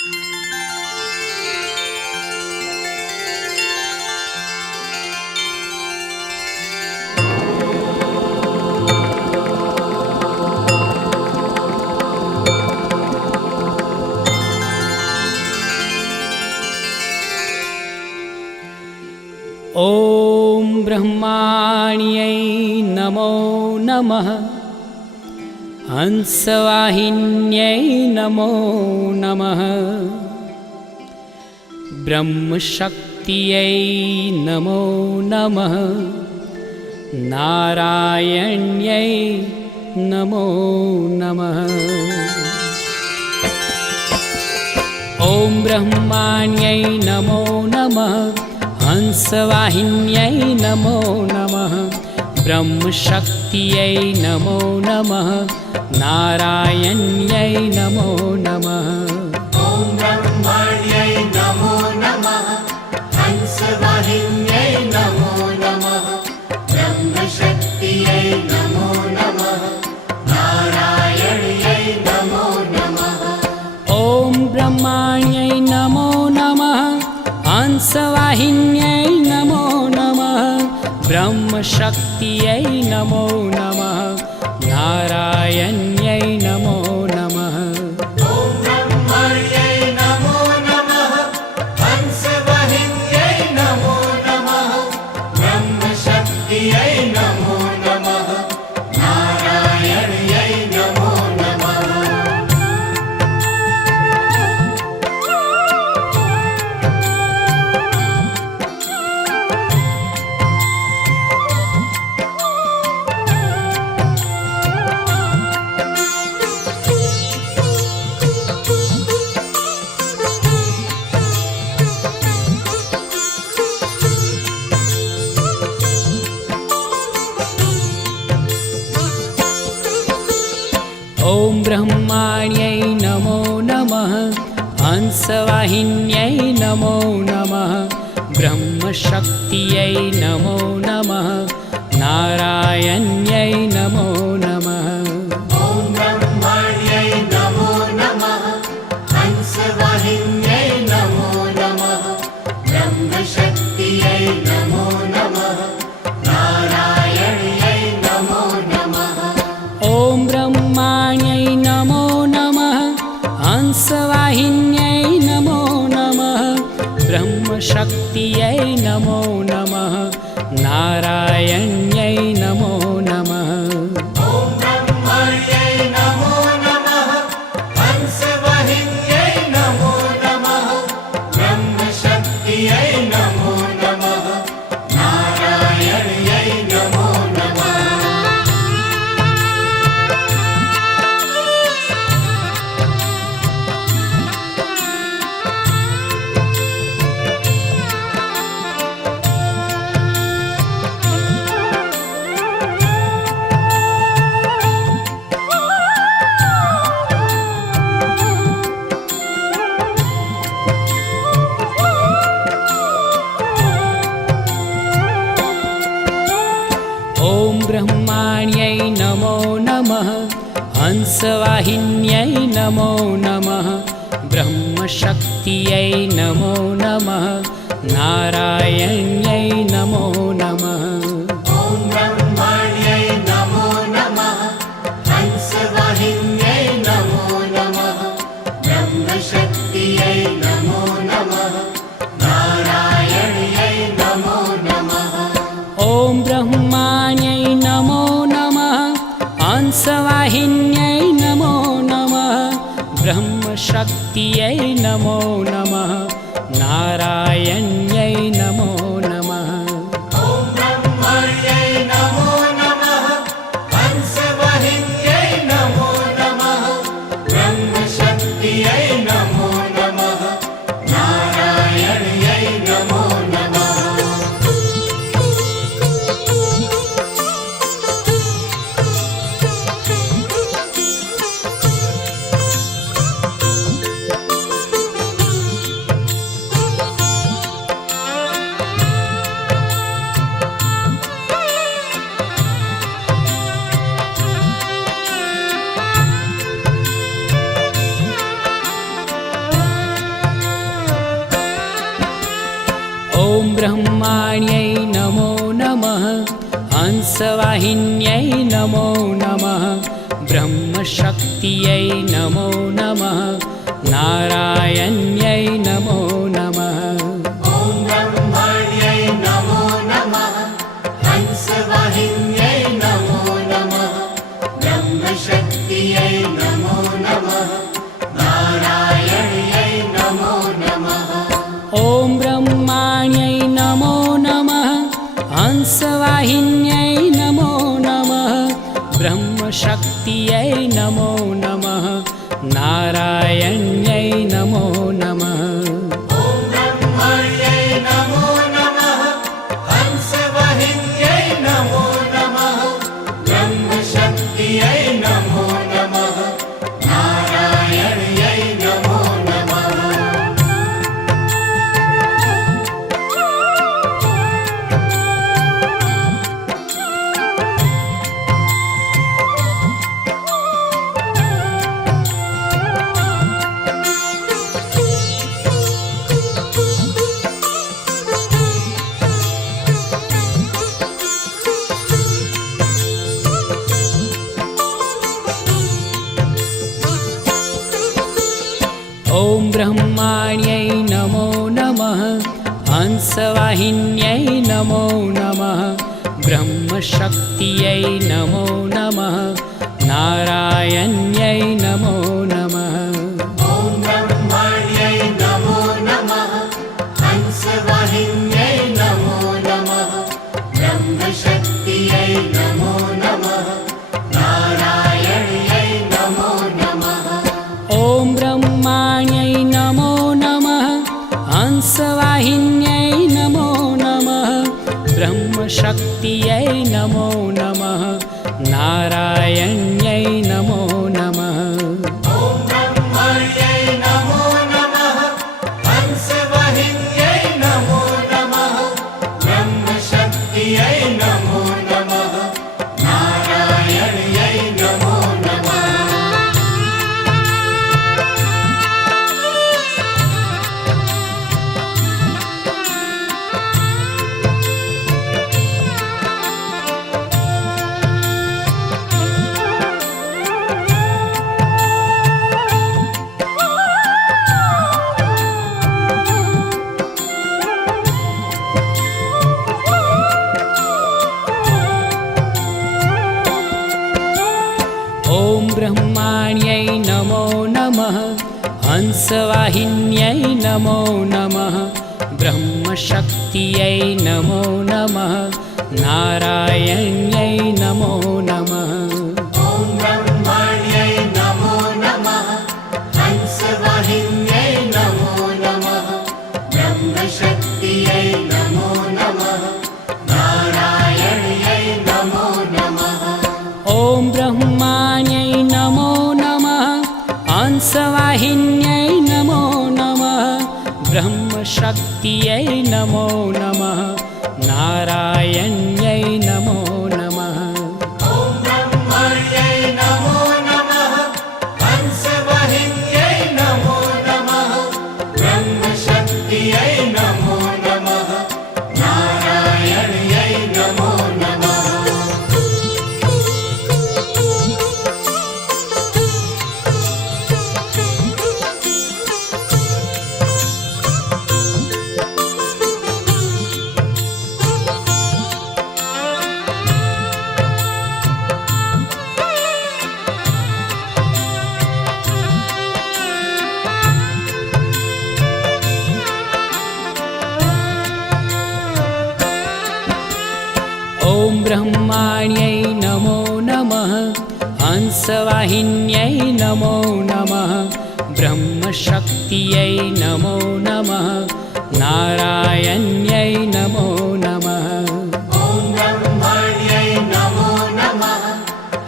ॐ ब्रह्माण्यै नमो नमः। हंसवाहिन्यै नमो नमः। ब्रह्मशक्त्यै नमो नमः। नारायण्यै नमो नमः। ॐ ब्रह्माण्यै नमो नमः। हंसवाहिन्यै नमो नमः। ब्रह्मशक्त्यै नमो नमः। नारायण्यै नमो नमः। ॐ ब्रह्माण्यै नमो नमः। हंसवाहिन्यै नमो नमः। ब्रह्मशक्त्यै नमो नमः। नारायण्यै नमो नमः। ॐ ब्रह्माण्यै नमो नमः। हंसवाहिन्यै नमो नमः। ब्रह्मशक्त्यै नमो नमः। नारायण्यै नमो नमः। ॐ ब्रह्माण्यै नमो नमः। हंसवाहिन्यै नमो नमः। ब्रह्मशक्त्यै नमो नमः। नारायण्यै नमो नमः। ॐ ब्रह्माण्यै नमो नमः। हंसवाहिन्यै नमो नमः। ब्रह्मशक्त्यै नमो नमः। नारायण्यै नमो नमः। ॐ ब्रह्माण्यै नमो नमः। हंसवाहिन्यै नमो नमः। ब्रह्मशक्त्यै नमो नमः। नारायण्यै नमो नमः। ॐ ब्रह्माण्यै नमो नमः। हंसवाहिन्यै नमो नमः। ब्रह्मशक्त्यै नमो नमः। नारायण्यै नमो नमः। ॐ ब्रह्माण्यै नमो नमः। हंसवाहिन्यै नमो नमः। ब्रह्मशक्त्यै नमो नमः। नारायण्यै नमो नमः। ॐ ब्रह्माण्यै नमो नमः। हंसवाहिन्यै नमो नमः। ब्रह्मशक्त्यै नमो नमः। नारायण्यै नमो नमः। ॐ ब्रह्माण्यै नमो नमः। हंसवाहिन्यै नमो नमः। ब्रह्मशक्त्यै नमो नमः। नारायण्यै नमो नमः। ॐ ब्रह्माण्यै नमो नमः। हंसवाहिन्यै नमो नमः। ब्रह्मशक्त्यै नमो नमः। नारायण्यै नमो नमः। ॐ ब्रह्माण्यै नमो नमः। हंसवाहिन्यै नमो नमः। ब्रह्मशक्त्यै नमो नमः। नारायण्यै नमो नमः। ब्रह्माण्यै नमो नमः हंसवाहिन्यै नमो नमः ब्रह्मशक्त्यै नमो नमः नारायण्यै नमो नमः ॐ ब्रह्मण्यै नमो नमः हंसवाहिन्यै नमो नमः ब्रह्मशक्त्यै नमो नमः नारायण्यै नमो नमः ॐ ब्रह्माण्यै नमो नमः हंसवाहिन्यै नमो नमः ब्रह्मशक्त्यै नमो नमः नारायण्यै नमो नमः ॐ ब्रह्मण्यै नमो नमः हंसवाहिन्यै नमो नमः ब्रह्मशक्त्यै नमो नमः नारायण्यै नमो नमः ॐ ब्रह्माण्यै नमो नमः हंसवाहिन्यै नमो नमः ब्रह्मशक्त्यै नमो नमः नारायण्यै नमो नमः ॐ ब्रह्मण्यै नमो नमः हंसवाहिन्यै नमो नमः ब्रह्मशक्त्यै नमो नमः नारायण्यै नमो नमः ॐ ब्रह्माण्यै नमो नमः हंसवाहिन्यै नमो नमः ब्रह्मशक्त्यै नमो नमः नारायण्यै नमो नमः ॐ ब्रह्मण्यै नमो नमः हंसवाहिन्यै नमो नमः ब्रह्मशक्त्यै नमो नमः नारायण्यै नमो नमः ॐ ब्रह्माण्यै नमो नमः हंसवाहिन्यै नमो नमः ब्रह्मशक्त्यै नमो नमः नारायण्यै नमो नमः ॐ ब्रह्मण्यै नमो नमः हंसवाहिन्यै नमो नमः ब्रह्मशक्त्यै नमो नमः नारायण्यै नमो नमः ॐ ब्रह्माण्यै नमो नमः हंसवाहिन्यै नमो नमः ब्रह्मशक्त्यै नमो नमः नारायण्यै नमो नमः ॐ ब्रह्मण्यै नमो नमः हंसवाहिन्यै नमो नमः ब्रह्मशक्त्यै नमो नमः नारायण्यै नमो नमः ॐ ब्रह्माण्यै नमो नमः हंसवाहिन्यै नमो नमः ब्रह्मशक्त्यै नमो नमः नारायण्यै नमो नमः ॐ ब्रह्मण्यै नमो नमः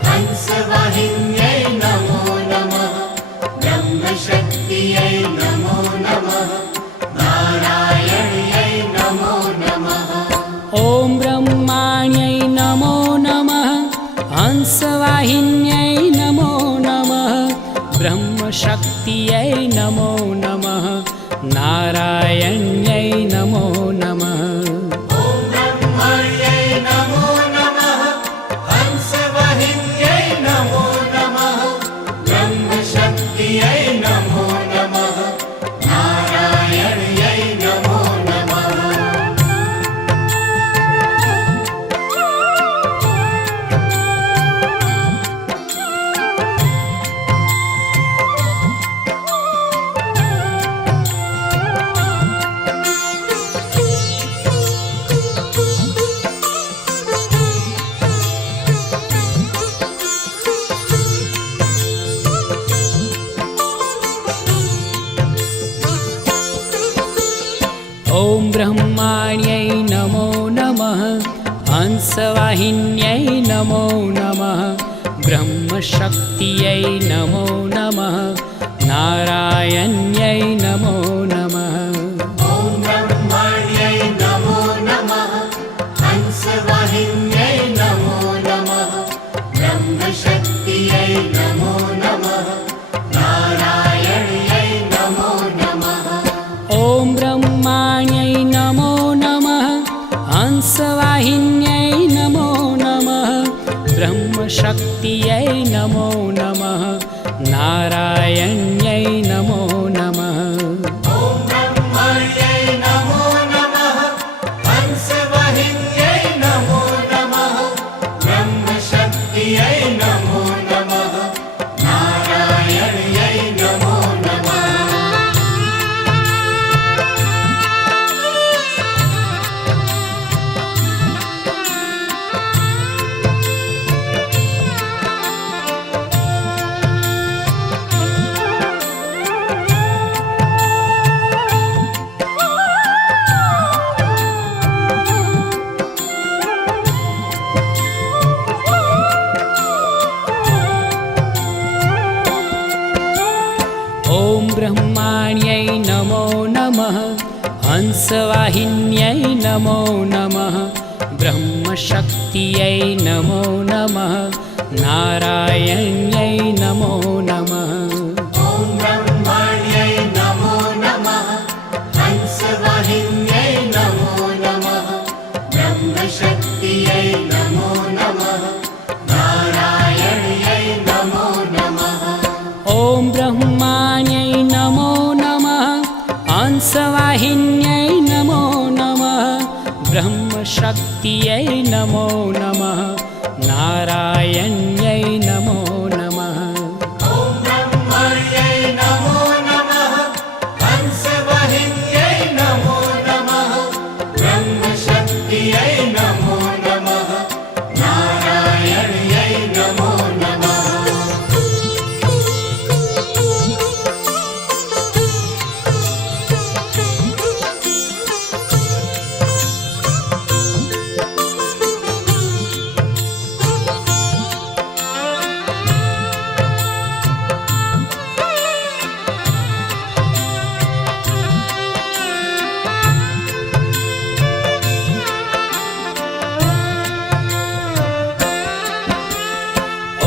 हंसवाहिन्यै नमो नमः ब्रह्मशक्त्यै नमो नमः नारायण्यै नमो नमः ॐ ब्रह्माण्यै नमो नमः हंसवाहिन्यै नमो नमः ब्रह्मशक्त्यै नमो नमः नारायण्यै नमो नमः ॐ ब्रह्माण्यै नमो नमः हंसवाहिन्यै नमो नमः ब्रह्मशक्त्यै नमो नमः नारायण्यै नमो नमः ॐ ब्रह्माण्यै नमो नमः हंसवाहिन्यै नमो नमः ब्रह्मशक्त्यै नमो नमः नारायण्यै नमो नमः ॐ ब्रह्माण्यै नमो नमः हंसवाहिन्यै नमो नमः ब्रह्मशक्त्यै नमो नमः नारायण्यै नमो नमः ॐ ब्रह्माण्यै नमो नमः हंसवाहिन्यै नमो नमः ब्रह्मशक्त्यै नमो नमः नारायण्यै नमो नमः ॐ ब्रह्माण्यै नमो नमः हंसवाहिन्यै नमो नमः ब्रह्मशक्त्यै नमो नमः नारायण्यै नमो नमः ॐ ब्रह्माण्यै नमो नमः हंसवाहिन्यै नमो नमः ब्रह्मशक्त्यै नमो नमः नारायण्यै नमो नमः ॐ ब्रह्माण्यै नमो नमः हंसवाहिन्यै नमो नमः ब्रह्मशक्त्यै नमो नमः नारायण्यै नमो नमः ॐ ब्रह्माण्यै नमो नमः हंसवाहिन्यै नमो नमः ब्रह्मशक्त्यै नमो नमः नारायण्यै नमो नमः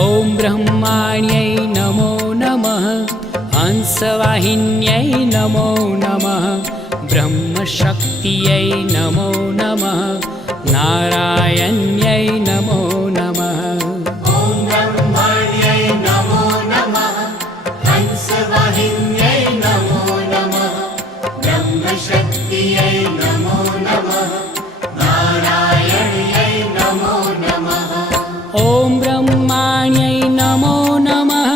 ॐ ब्रह्माण्यै नमो नमः हंसवाहिन्यै नमो नमः ब्रह्मशक्त्यै नमो नमः नारायण्यै नमो नमः ॐ ब्रह्माण्यै नमो नमः हंसवाहिन्यै नमो नमः ब्रह्मशक्त्यै नमो नमः नारायण्यै नमो नमः ॐ ब्रह्माण्यै नमो नमः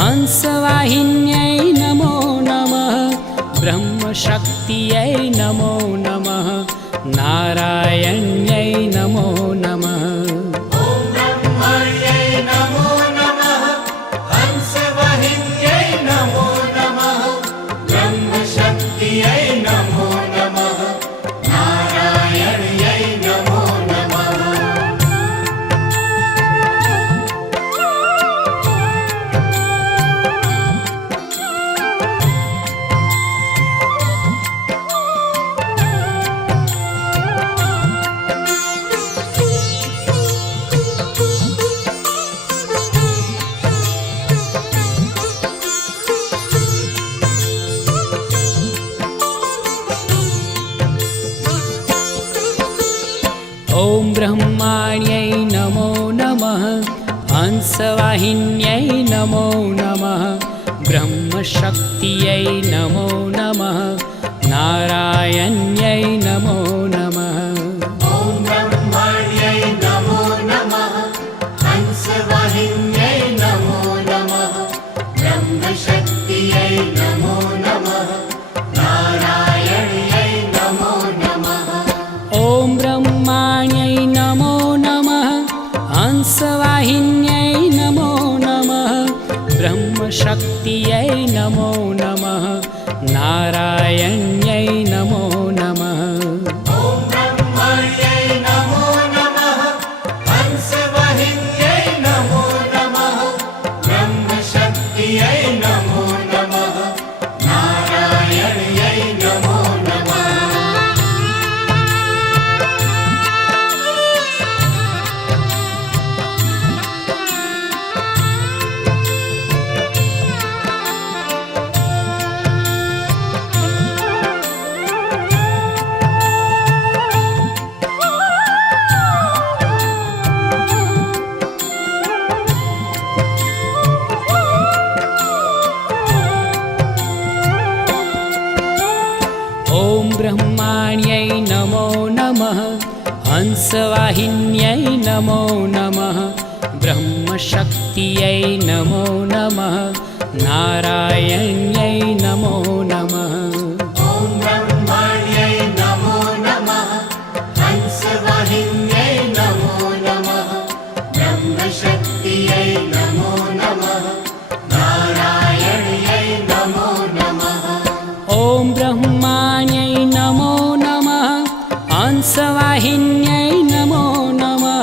हंसवाहिन्यै नमो नमः ब्रह्मशक्त्यै नमो नमः नारायण्यै नमो नमः ॐ ब्रह्माण्यै नमो नमः हंसवाहिन्यै नमो नमः ब्रह्मशक्त्यै नमो नमः नारायण्यै नमो नमः ॐ ब्रह्माण्यै नमो नमः हंसवाहिन्यै नमो नमः ब्रह्मशक्त्यै नमो नमः नारायण्यै नमो नमः ॐ ब्रह्माण्यै नमो नमः हंसवाहिन्यै नमो नमः ब्रह्मशक्त्यै नमो नमः नारायण्यै नमो नमः ॐ ब्रह्माण्यै नमो नमः हंसवाहिन्यै नमो नमः ब्रह्मशक्त्यै नमो नमः नारायण्यै नमो नमः ब्रह्मशक्तियै नमो नमः नारायण्यै नमो नमः ॐ ब्रह्माण्यै नमो नमः हंसवाहिन्यै नमो नमः ब्रह्मशक्तियै नमो नमः नारायण्यै नमो नमः ॐ ब्रह्मण्यै नमो नमः हंसवाहिन्यै नमो नमः ब्रह्मशक्तियै नमो नमः नारायण्यै नमो नमः ॐ ब्रह्माण्यै नमो नमः हंसवाहिन्यै नमो नमः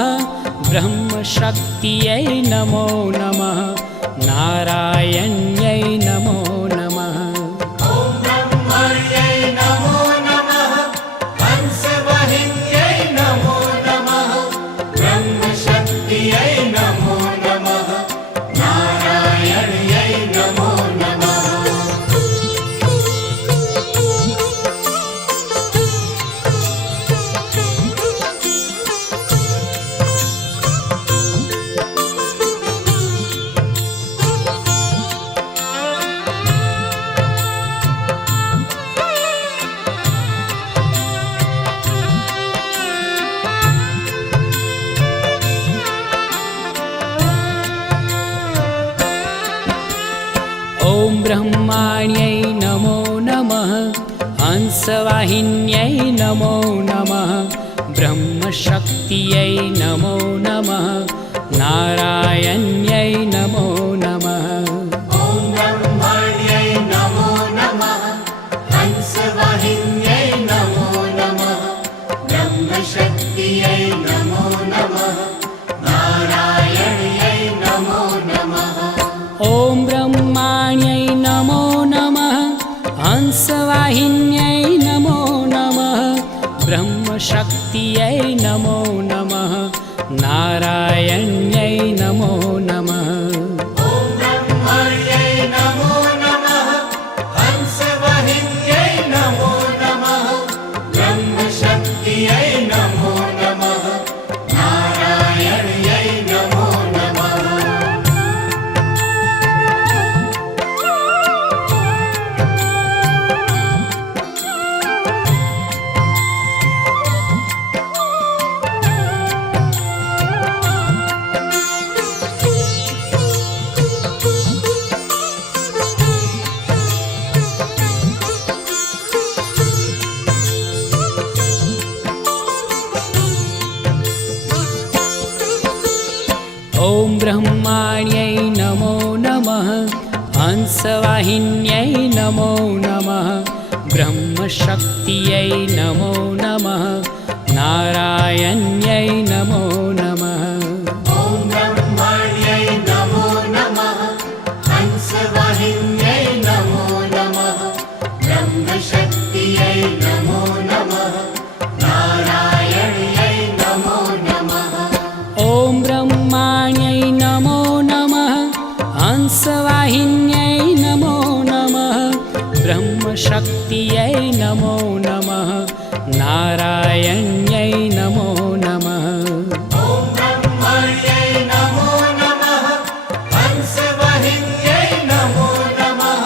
ब्रह्मशक्तियै नमो नमः नारायण्यै नमो नमः ॐ ब्रह्मण्यै नमो नमः हंसवाहिन्यै नमो नमः ब्रह्मशक्तियै नमो नमः नारायण्यै नमो नमः ॐ ब्रह्माण्यै नमो नमः हंसवाहिन्यै नमो नमः ब्रह्मशक्तियै नमो नमः नारायण्यै नमो नमः ॐ ब्रह्मण्यै नमो नमः हंसवाहिन्यै नमो नमः ब्रह्मशक्तियै नमो नमः नारायण्यै नमो नमः ॐ ब्रह्माण्यै नमो नमः हंसवाहिन्यै नमो नमः ब्रह्मशक्तियै नमो नमः नारायण्यै नमो नमः ॐ ब्रह्मण्यै नमो नमः हंसवाहिन्यै नमो नमः ब्रह्मशक्तियै नमो नमः नारायण्यै नमो नमः ॐ ब्रह्माण्यै नमो नमः हंसवाहिन्यै नमो नमः ब्रह्मशक्तियै नमो नमः नारायण्यै नमो नमः ॐ ब्रह्मण्यै नमो नमः हंसवाहिन्यै नमो नमः ब्रह्मशक्तियै नमो नमः नारायण्यै नमो नमः ॐ ब्रह्माण्यै नमो नमः हंसवाहिन्यै नमो नमः ब्रह्मशक्तियै नमो नमः नारायण्यै नमो नमः ॐ ब्रह्मण्यै नमो नमः हंसवाहिन्यै नमो नमः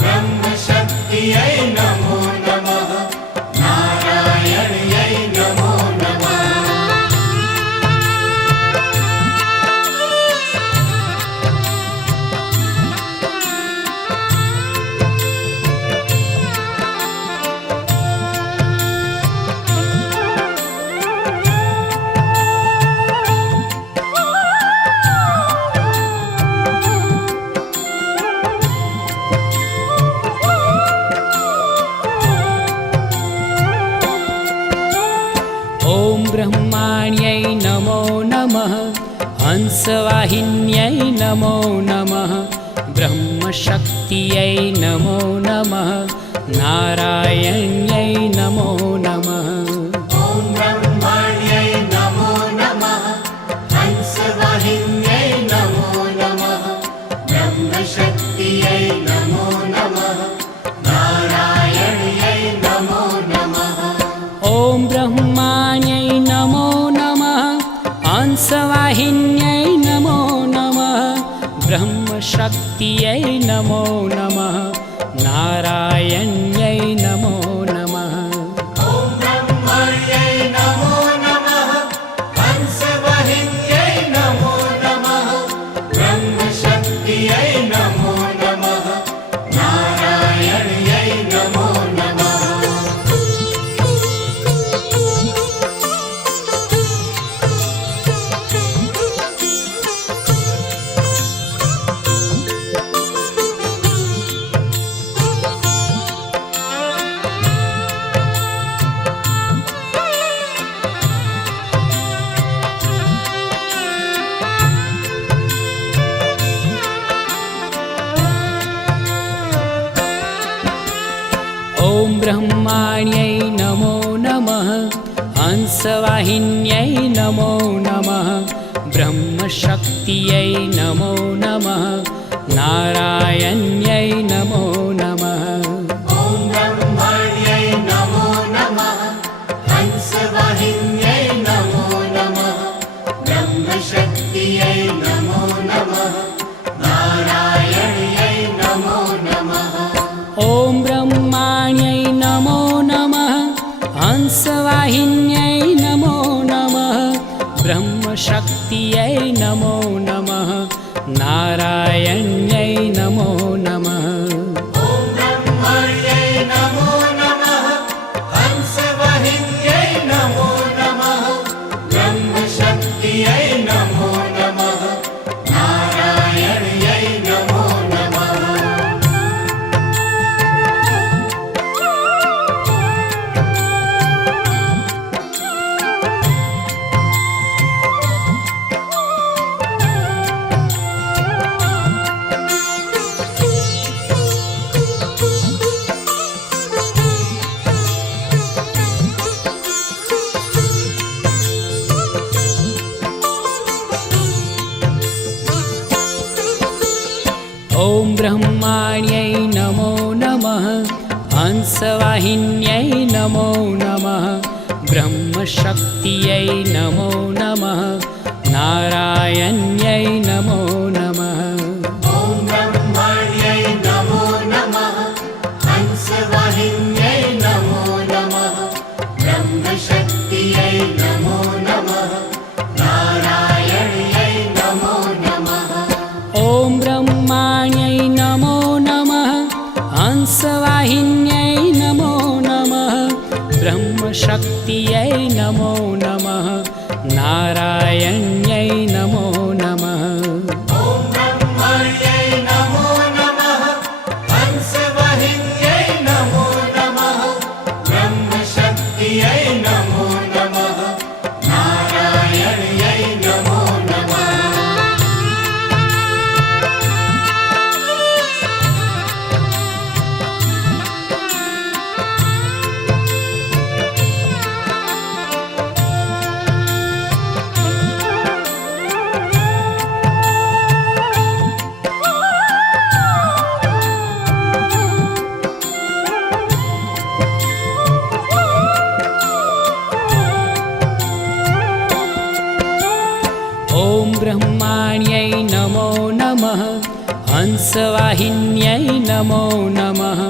ब्रह्मशक्तियै नमो नमः नारायण्यै नमो नमः ॐ ब्रह्माण्यै नमो नमः हंसवाहिन्यै नमो नमः ब्रह्मशक्त्यै नमो नमः नारायण्यै नमो नमः ॐ ब्रह्मण्यै नमो नमः हंसवाहिन्यै नमो नमः ब्रह्मशक्त्यै नमो नमः नारायण्यै नमो नमः ॐ ब्रह्माण्यै नमो नमः हंसवाहिन्यै नमो नमः ब्रह्मशक्त्यै नमो नमः नारायण्यै नमो नमः ॐ ब्रह्मण्यै नमो नमः हंसवाहिन्यै नमो नमः ब्रह्मशक्त्यै नमो नमः नारायण्यै नमो नमः ॐ ब्रह्माण्यै नमो नमः हंसवाहिन्यै नमो नमः ब्रह्मशक्त्यै नमो नमः नारायण्यै नमो नमः ॐ ब्रह्मण्यै नमो नमः हंसवाहिन्यै नमो नमः ब्रह्मशक्त्यै नमो नमः नारायण्यै नमो नमः ॐ ब्रह्माण्यै नमो नमः हंसवाहिन्यै नमो नमः ब्रह्मशक्त्यै नमो नमः नारायण्यै नमो नमः ॐ ब्रह्मण्यै नमो नमः हंसवाहिन्यै नमो नमः ब्रह्मशक्त्यै नमो नमः नारायण्यै नमो नमः ॐ ब्रह्माण्यै नमो नमः हंसवाहिन्यै नमो नमः ब्रह्मशक्त्यै नमो नमः नारायण्यै नमो नमः ॐ ब्रह्मण्यै नमो नमः हंसवाहिन्यै नमो नमः ब्रह्मशक्त्यै नमो नमः नारायण्यै नमो नमः ॐ ब्रह्माण्यै नमो नमः हंसवाहिन्यै नमो नमः ब्रह्मशक्त्यै नमो नमः नारायण्यै नमो नमः ॐ ब्रह्मण्यै नमो नमः हंसवाहिन्यै नमो नमः ब्रह्मशक्त्यै नमो नमः नारायण्यै नमो नमः ॐ ब्रह्माण्यै नमो नमः हंसवाहिन्यै नमो नमः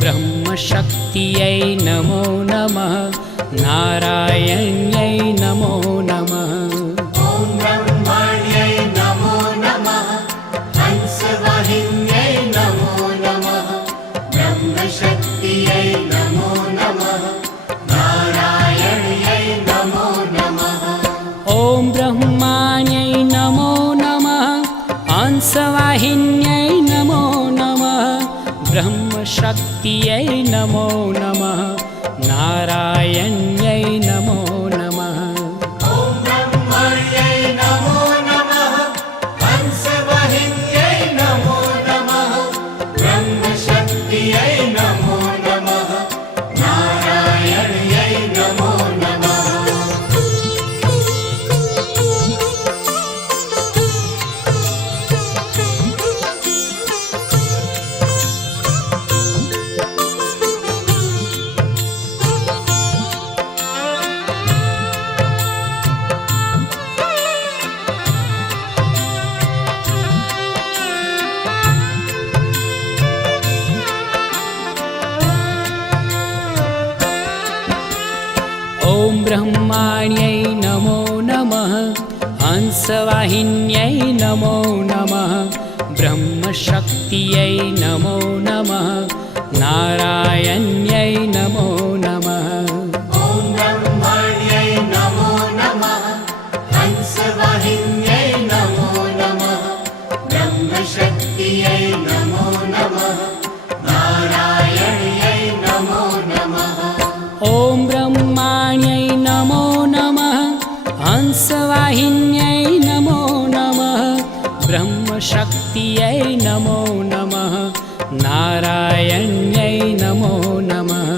ब्रह्मशक्त्यै नमो नमः नारायण्यै नमो नमः ॐ ब्रह्मण्यै नमो नमः हंसवाहिन्यै नमो नमः ब्रह्मशक्त्यै नमो नमः नारायण्यै नमो नमः ॐ ब्रह्माण्यै नमो नमः हंसवाहिन्यै नमो नमः ब्रह्मशक्त्यै नमो नमः नारायण्यै नमो नमः ॐ ब्रह्मण्यै नमो नमः हंसवाहिन्यै नमो नमः ॐ ब्रह्माण्यै नमो नमः हंसवाहिन्यै नमो नमः ब्रह्मशक्त्यै नमो नमः नारायण्यै नमो नमः ॐ ब्रह्मण्यै नमो नमः हंसवाहिन्यै नमो नमः ब्रह्मशक्त्यै नमो नमः नारायण्यै नमो नमः ॐ ब्रह्माण्यै नमो नमः हंसवाहिन्यै नमो नमः ब्रह्मशक्त्यै नमो नमः नारायण्यै नमो नमः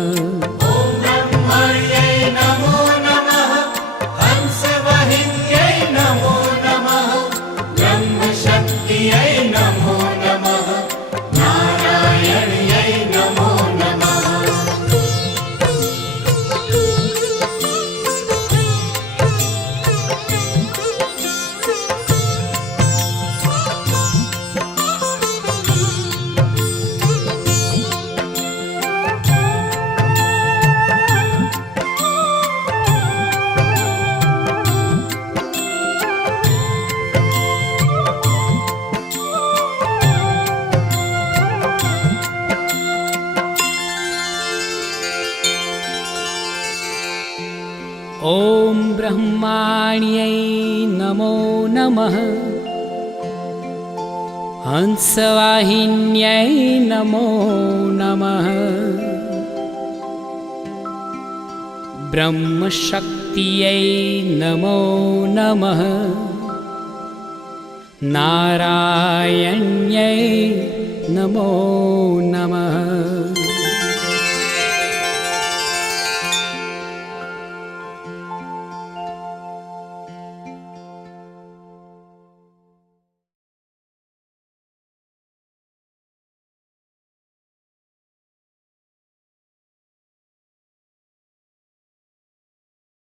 ॐ ब्रह्मण्यै नमो नमः हंसवाहिन्यै नमो नमः ब्रह्मशक्त्यै नमो नमः नारायण्यै नमो नमः ॐ ब्रह्माण्यै नमो नमः हंसवाहिन्यै नमो नमः ब्रह्मशक्त्यै नमो नमः नारायण्यै नमो नमः